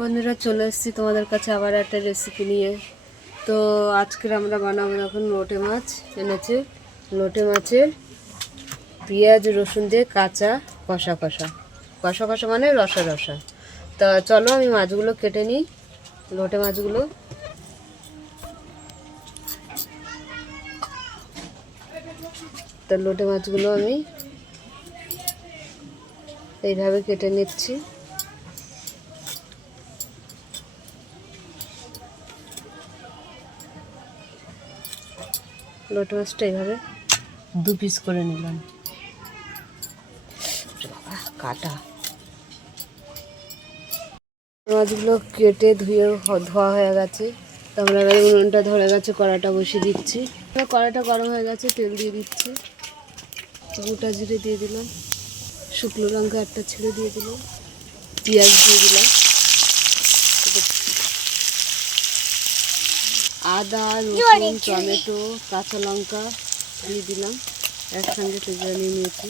বন্ধুরা, চলে এসেছি তোমাদের কাছে আবার একটা রেসিপি নিয়ে। তো আজকের আমরা বানাবো, এখন লোটে মাছ এনেছে। লোটে মাছের পেঁয়াজ রসুন দিয়ে কাঁচা কষা কষা কষা কষা মানে রসা রসা। তা চলো আমি মাছগুলো কেটে নিই, লোটে মাছগুলো। তা লোটে মাছগুলো আমি এইভাবে কেটে নিচ্ছি। লোটে মাছটা এইভাবে 2 পিস করে নিলাম। কাটা মাছগুলো কেটে ধুয়ে ধোয়া হয়ে গেছে। তো আমরা উনুনটা ধরে গেছে, কড়াটা বসিয়ে দিচ্ছি। কড়াটা গরম হয়ে গেছে, তেল দিয়ে দিচ্ছি। গোটা জিরে দিয়ে দিলাম, শুকনো লঙ্কা একটা ছেড়ে দিয়ে দিলাম, পেঁয়াজ দিয়ে দিলাম, আদা রসুন টমেটো কাঁচা লঙ্কা দিয়ে দিলাম, একসঙ্গে তেজপাতা নিয়েছি।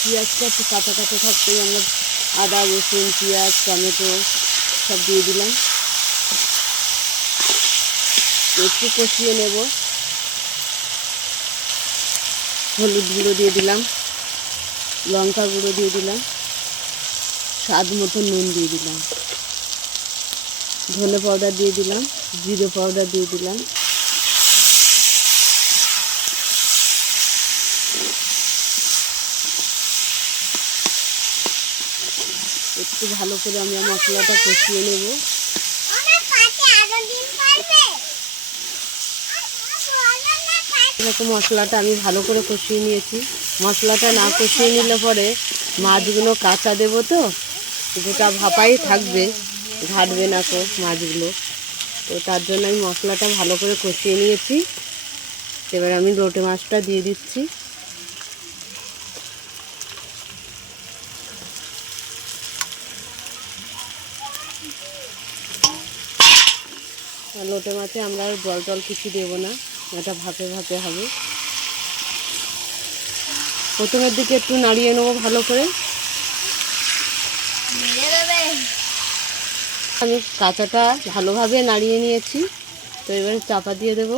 পেঁয়াজটা একটু কাঁচা কাঁচা থাকতেই আমরা আদা রসুন পেঁয়াজ টমেটো সব দিয়ে দিলাম, একটু কষিয়ে নেব। হলুদ গুঁড়ো দিয়ে দিলাম, লঙ্কা গুঁড়ো দিয়ে দিলাম, স্বাদ মতো নুন দিয়ে দিলাম, ধনে পাউডার দিয়ে দিলাম, জিরে পাউডার দিয়ে দিলাম। একটু ভালো করে আমরা মশলাটা কষিয়ে নেব। এরকম মশলাটা আমি ভালো করে কষিয়ে নিয়েছি। মশলাটা না কষিয়ে নিলে পরে মাছগুলো কাঁচা দেবো, তো গোটা ভাপাই থাকবে, ঘাটবে না তো মাছগুলো। তো তার জন্য আমি মশলাটা ভালো করে কষিয়ে নিয়েছি। এবার আমি লোটে মাছটা দিয়ে দিচ্ছি। লোটে মাছে আমরা জল কিছু দেবো না, এটা ভাপে ভাপে হবে। প্রথমের দিকে একটু নাড়িয়ে নেবো ভালো করে। আমি কাঁচাটা ভালোভাবে নাড়িয়ে নিয়েছি। তো এবারে চাপা দিয়ে দেবো।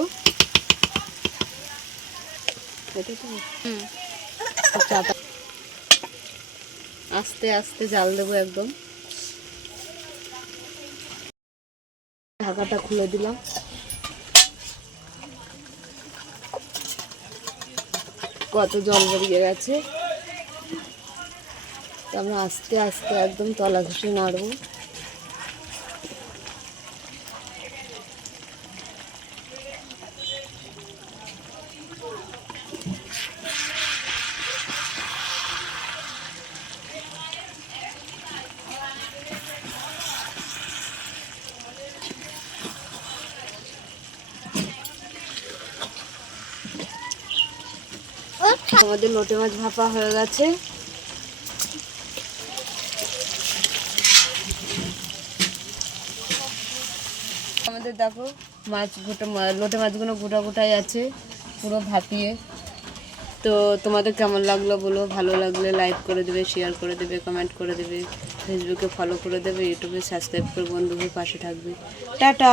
চাপা আস্তে আস্তে জাল দেবো একদম। ঢাকাটা খুলে দিলাম। কত জল বেরিয়ে গেছে। আমরা আস্তে আস্তে একদম তলা ঘষে নাড়বো। আমাদের লোটে মাছ ভাপা হয়ে গেছে। আমাদের দেখো মাছ লোটে মাছগুলো গোটা গোটাই আছে, পুরো ভাপিয়ে। তো তোমাদের কেমন লাগলো বলো, ভালো লাগলে লাইক করে দেবে, শেয়ার করে দেবে, কমেন্ট করে দেবে, ফেসবুকে ফলো করে দেবে, ইউটিউবে সাবস্ক্রাইব করে বন্ধুদের পাশে থাকবে। টাটা।